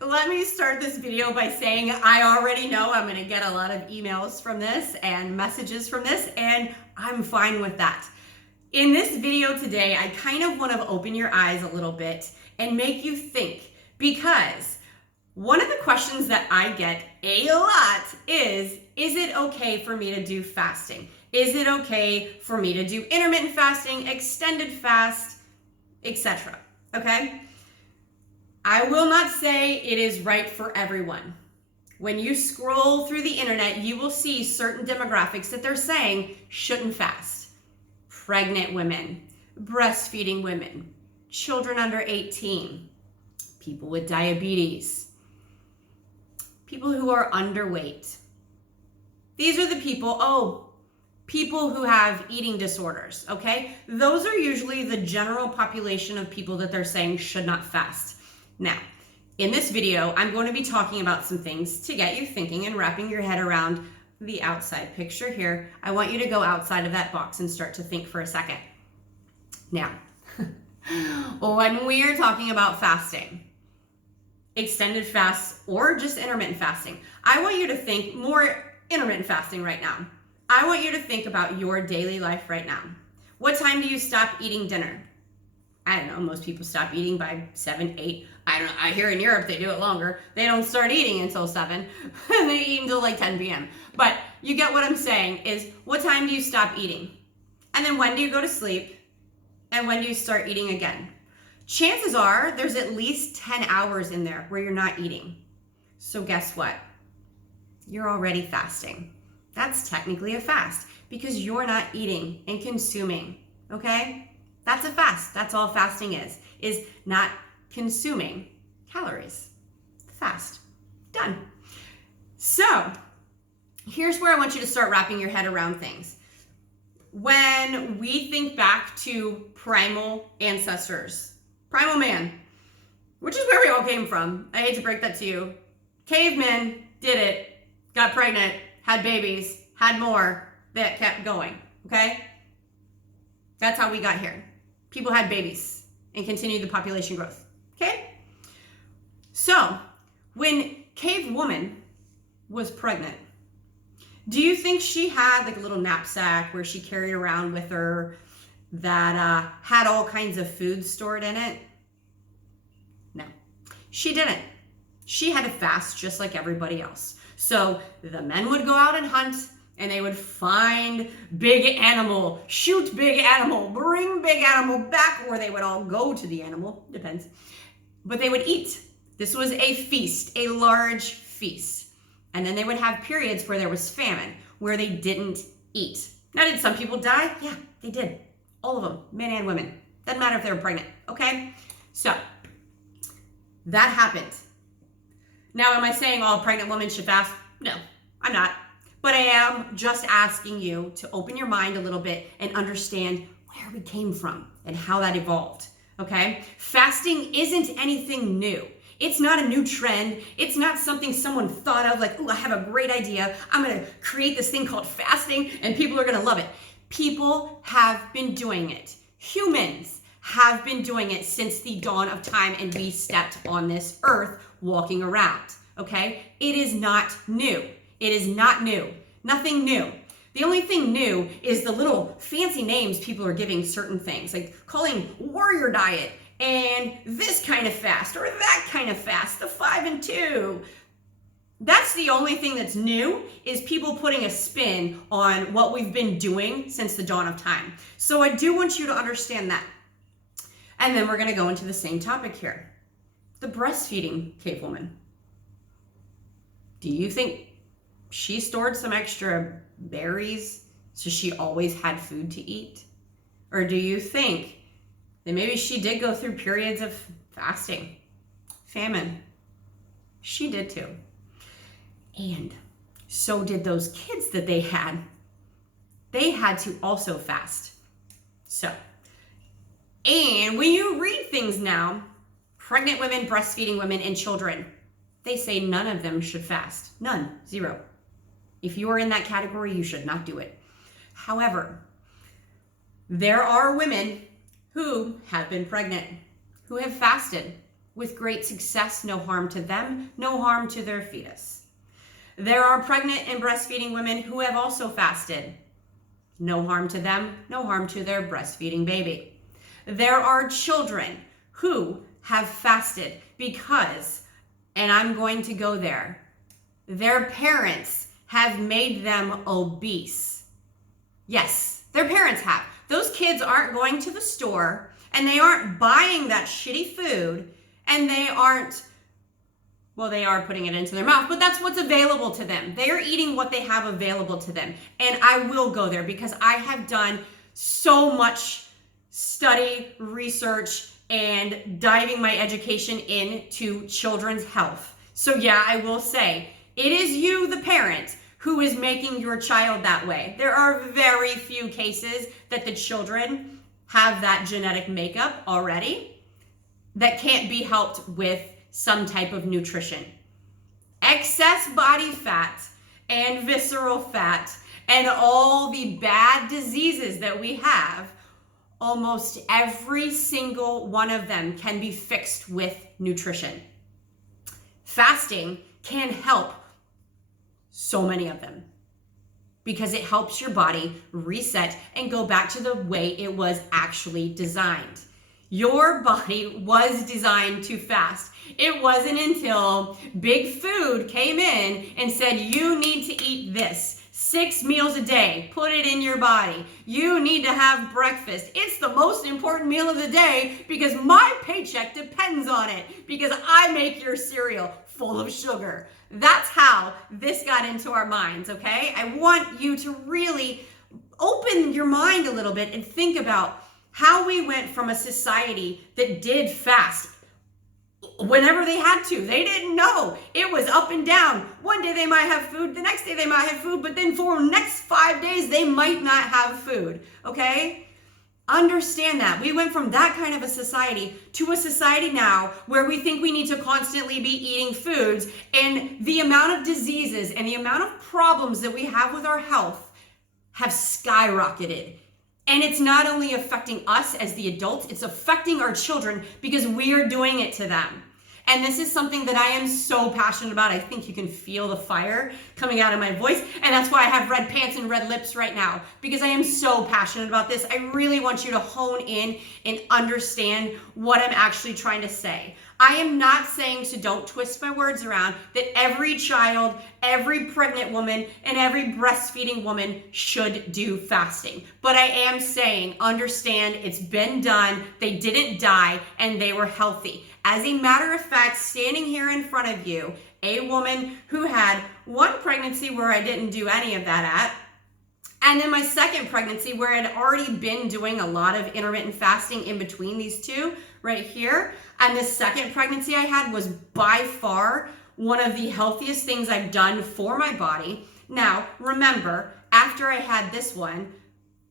Let me start this video by saying I already know I'm going to get a lot of emails from this and messages from this, and I'm fine with that. In this video today, I kind of want to open your eyes a little bit and make you think, because one of the questions that I get a lot is it okay for me to do fasting? Is it okay for me to do intermittent fasting, extended fast, etc.? Okay? I will not say it is right for everyone. When you scroll through the internet, you will see certain demographics that they're saying shouldn't fast. Pregnant women, breastfeeding women, children under 18, people with diabetes, people who are underweight. These are the people who have eating disorders, okay? Those are usually the general population of people that they're saying should not fast. Now, in this video, I'm going to be talking about some things to get you thinking and wrapping your head around the outside picture here. I want you to go outside of that box and start to think for a second. Now, when we are talking about fasting, extended fast or just intermittent fasting, I want you to think more intermittent fasting right now. I want you to think about your daily life right now. What time do you stop eating dinner? I don't know, most people stop eating by 7, 8. I don't know, I hear in Europe they do it longer. They don't start eating until 7, and they eat until like 10 p.m. But you get what I'm saying is, what time do you stop eating? And then when do you go to sleep? And when do you start eating again? Chances are there's at least 10 hours in there where you're not eating. So guess what? You're already fasting. That's technically a fast because you're not eating and consuming, okay? That's a fast. That's all fasting is not consuming calories. Fast. Done. So here's where I want you to start wrapping your head around things. When we think back to primal ancestors, primal man, which is where we all came from. I hate to break that to you. Cavemen did it, got pregnant, had babies, had more, that kept going, okay? That's how we got here. People had babies and continued the population growth, okay? So, when cave woman was pregnant, do you think she had like a little knapsack where she carried around with her that had all kinds of food stored in it? No, she didn't. She had to fast just like everybody else. So the men would go out and hunt, and they would find big animal, shoot big animal, bring big animal back, or they would all go to the animal, depends. But they would eat. This was a feast, a large feast. And then they would have periods where there was famine, where they didn't eat. Now, did some people die? Yeah, they did. All of them, men and women. Doesn't matter if they were pregnant, okay? So, that happened. Now, am I saying all pregnant women should fast? No, I'm not. But I am just asking you to open your mind a little bit and understand where we came from and how that evolved, okay? Fasting isn't anything new. It's not a new trend. It's not something someone thought of like, oh, I have a great idea. I'm going to create this thing called fasting and people are going to love it. People have been doing it. Humans have been doing it since the dawn of time, and we stepped on this earth walking around, okay? It is not new. It is not new. Nothing new. The only thing new is the little fancy names people are giving certain things, like calling warrior diet and this kind of fast or that kind of fast, the 5 and 2. That's the only thing that's new, is people putting a spin on what we've been doing since the dawn of time. So I do want you to understand that. And then we're going to go into the same topic here. The breastfeeding cave woman. Do you think she stored some extra berries so she always had food to eat? Or do you think that maybe she did go through periods of fasting, famine? She did too. And so did those kids that they had. They had to also fast. So, and when you read things now, pregnant women, breastfeeding women, and children, they say none of them should fast. None. Zero. If you are in that category, you should not do it. However, there are women who have been pregnant, who have fasted, with great success, no harm to them, no harm to their fetus. There are pregnant and breastfeeding women who have also fasted. No harm to them, no harm to their breastfeeding baby. There are children who have fasted because, and I'm going to go there, their parents have made them obese. Yes, their parents have. Those kids aren't going to the store and they aren't buying that shitty food and they aren't, well, they are putting it into their mouth, but that's what's available to them. They are eating what they have available to them. And I will go there because I have done so much study, research, and diving my education into children's health. So yeah, I will say, it is you, the parent, who is making your child that way. There are very few cases that the children have that genetic makeup already that can't be helped with some type of nutrition. Excess body fat and visceral fat and all the bad diseases that we have, almost every single one of them can be fixed with nutrition. Fasting can help so many of them because it helps your body reset and go back to the way it was actually designed. Your body was designed to fast. It wasn't until big food came in and said, you need to eat this 6 meals a day, put it in your body. You need to have breakfast. It's the most important meal of the day because my paycheck depends on it because I make your cereal full of sugar. That's how this got into our minds, okay? I want you to really open your mind a little bit and think about how we went from a society that did fast whenever they had to. They didn't know. It was up and down. One day they might have food, the next day they might have food, but then for the next 5 days they might not have food, okay? Understand that. We went from that kind of a society to a society now where we think we need to constantly be eating foods, and the amount of diseases and the amount of problems that we have with our health have skyrocketed. And it's not only affecting us as the adults, it's affecting our children because we are doing it to them. And this is something that I am so passionate about. I think you can feel the fire coming out of my voice. And that's why I have red pants and red lips right now, because I am so passionate about this. I really want you to hone in and understand what I'm actually trying to say. I am not saying, so don't twist my words around, that every child, every pregnant woman, and every breastfeeding woman should do fasting. But I am saying, understand it's been done, they didn't die, and they were healthy. As a matter of fact, standing here in front of you, a woman who had one pregnancy where I didn't do any of that at, and then my second pregnancy where I'd already been doing a lot of intermittent fasting in between these two right here. And the second pregnancy I had was by far one of the healthiest things I've done for my body. Now, remember, after I had this one,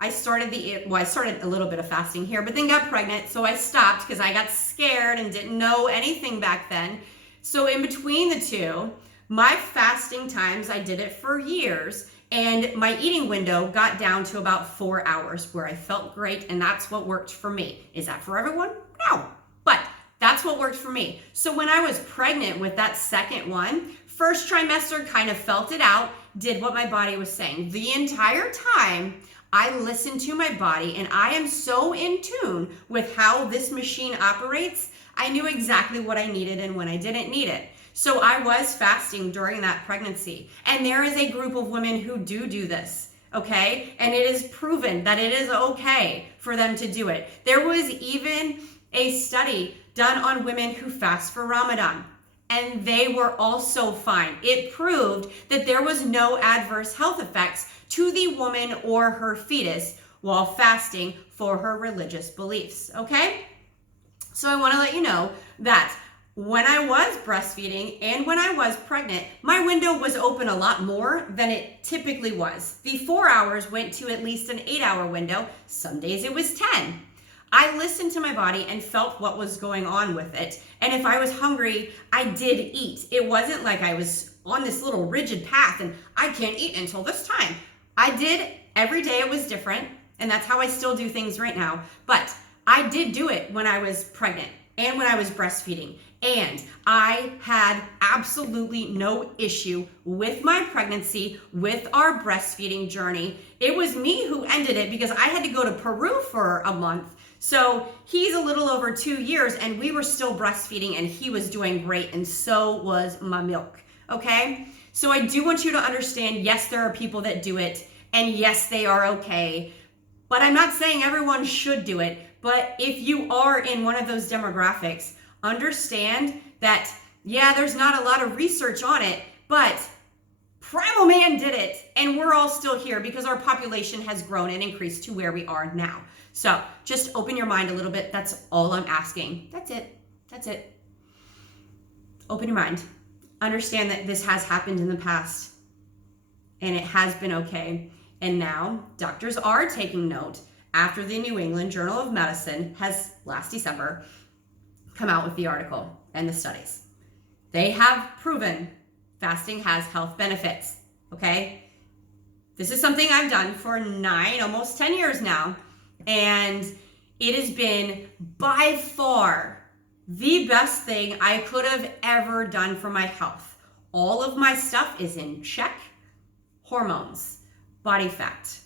I started a little bit of fasting here, but then got pregnant. So I stopped because I got scared and didn't know anything back then. So in between the two, my fasting times, I did it for years. And my eating window got down to about 4 hours where I felt great. And that's what worked for me. Is that for everyone? No, but that's what worked for me. So when I was pregnant with that second one, first trimester kind of felt it out, did what my body was saying. The entire time, I listened to my body, and I am so in tune with how this machine operates. I knew exactly what I needed and when I didn't need it. So I was fasting during that pregnancy. And there is a group of women who do this, okay? And it is proven that it is okay for them to do it. There was even a study done on women who fast for Ramadan, and they were also fine. It proved that there was no adverse health effects to the woman or her fetus while fasting for her religious beliefs, okay? So I want to let you know that when I was breastfeeding and when I was pregnant, my window was open a lot more than it typically was. The 4 hours went to at least an 8-hour window. Some days it was 10. I listened to my body and felt what was going on with it. And if I was hungry, I did eat. It wasn't like I was on this little rigid path and I can't eat until this time. I did. Every day it was different. And that's how I still do things right now. But I did do it when I was pregnant and when I was breastfeeding. And I had absolutely no issue with my pregnancy, with our breastfeeding journey. It was me who ended it because I had to go to Peru for a month. So he's a little over 2 years and we were still breastfeeding and he was doing great and so was my milk, okay? So I do want you to understand, yes, there are people that do it and yes, they are okay. But I'm not saying everyone should do it. But if you are in one of those demographics, understand that, yeah, there's not a lot of research on it, but Primal Man did it, and we're all still here because our population has grown and increased to where we are now. So just open your mind a little bit. That's all I'm asking. That's it. That's it. Open your mind. Understand that this has happened in the past, and it has been okay. And now doctors are taking note after the New England Journal of Medicine has last December come out with the article and the studies. They have proven fasting has health benefits, okay? This is something I've done for 9, almost 10 years now, and it has been by far the best thing I could have ever done for my health. All of my stuff is in check. Hormones, body fat,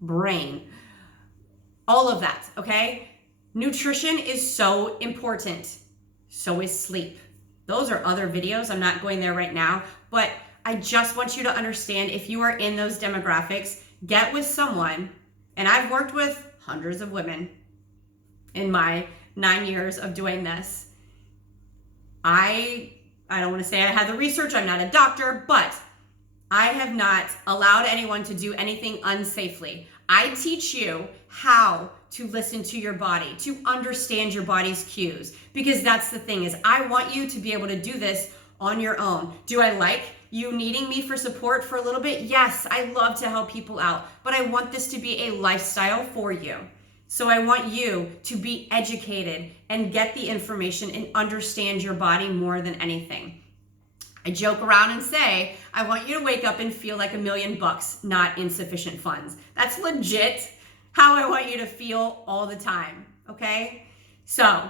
brain, all of that, okay? Nutrition is so important. So is sleep. Those are other videos. I'm not going there right now, but I just want you to understand if you are in those demographics, get with someone, and I've worked with hundreds of women in my 9 years of doing this. I don't want to say I had the research. I'm not a doctor, but I have not allowed anyone to do anything unsafely. I teach you how to listen to your body, to understand your body's cues, because that's the thing is I want you to be able to do this on your own. Do I like you needing me for support for a little bit? Yes, I love to help people out, but I want this to be a lifestyle for you. So I want you to be educated and get the information and understand your body more than anything. I joke around and say, I want you to wake up and feel like $1 million, not insufficient funds. That's legit how I want you to feel all the time, okay? So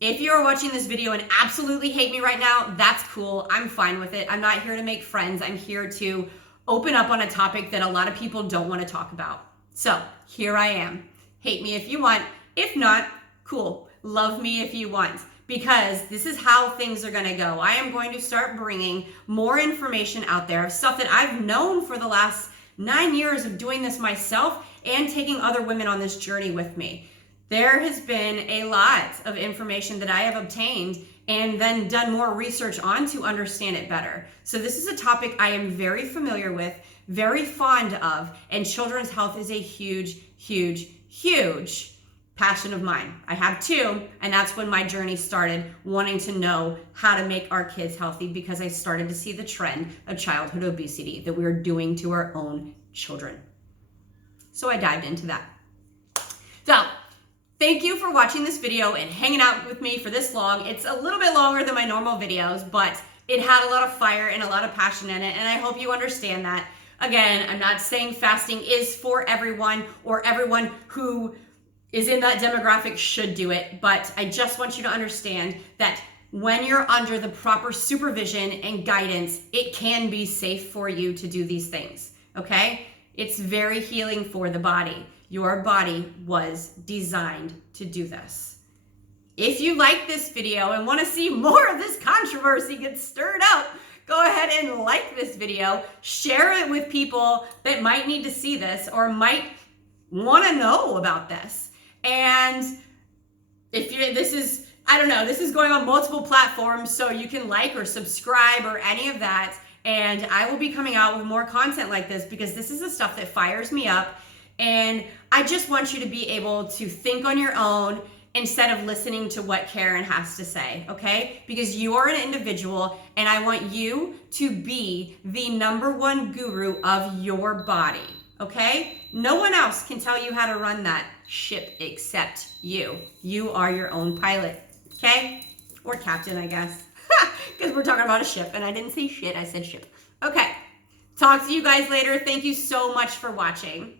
if you're watching this video and absolutely hate me right now, that's cool. I'm fine with it. I'm not here to make friends. I'm here to open up on a topic that a lot of people don't want to talk about. So here I am. Hate me if you want. If not, cool. Love me if you want. Because this is how things are going to go. I am going to start bringing more information out there, stuff that I've known for the last 9 years of doing this myself and taking other women on this journey with me. There has been a lot of information that I have obtained and then done more research on to understand it better. So this is a topic I am very familiar with, very fond of, and children's health is a huge, huge, huge passion of mine. I have 2, and that's when my journey started, wanting to know how to make our kids healthy because I started to see the trend of childhood obesity that we were doing to our own children. So I dived into that. So thank you for watching this video and hanging out with me for this long. It's a little bit longer than my normal videos, but it had a lot of fire and a lot of passion in it, and I hope you understand that. Again, I'm not saying fasting is for everyone or everyone who is in that demographic should do it, but I just want you to understand that when you're under the proper supervision and guidance, it can be safe for you to do these things, okay? It's very healing for the body. Your body was designed to do this. If you like this video and want to see more of this controversy get stirred up, go ahead and like this video, share it with people that might need to see this or might want to know about this. And if you, this is going on multiple platforms, so you can like or subscribe or any of that. And I will be coming out with more content like this because this is the stuff that fires me up. And I just want you to be able to think on your own instead of listening to what Karen has to say, okay? Because you are an individual and I want you to be the #1 guru of your body, okay? No one else can tell you how to run that ship except you. You are your own pilot, okay? Or captain, I guess. Because we're talking about a ship and I didn't say shit, I said ship. Okay, talk to you guys later. Thank you so much for watching.